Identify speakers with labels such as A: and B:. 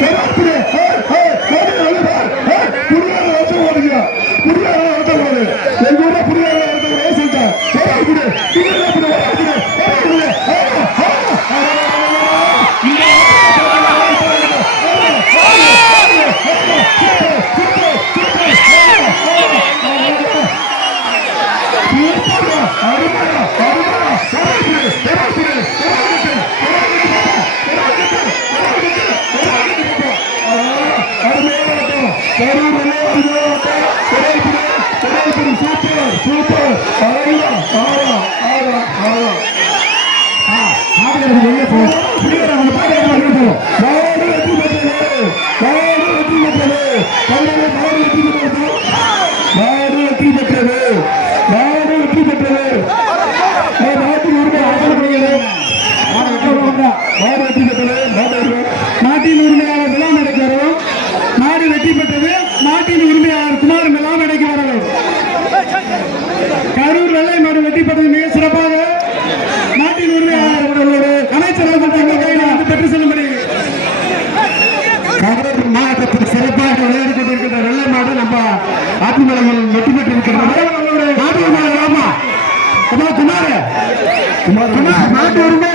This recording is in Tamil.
A: Get என்ன போ புரியல நம்ம பாட்டு வெற்றி பெற்றது
B: மிக சிறப்பாக. நாட்டின் உரிமையாளர் அவர்களோடு அமைச்சர் அவர்கள் கையில் வந்து பெற்று செல்லும்படி.
A: மாவட்டத்தில் சிறப்பாக விளையாடி கொண்டிருக்கின்ற வெள்ளை மாடு நம்ம ஆத்திமலையில் வெற்றி பெற்றிருக்கிறது. குமார் குமார். நாட்டு உரிமை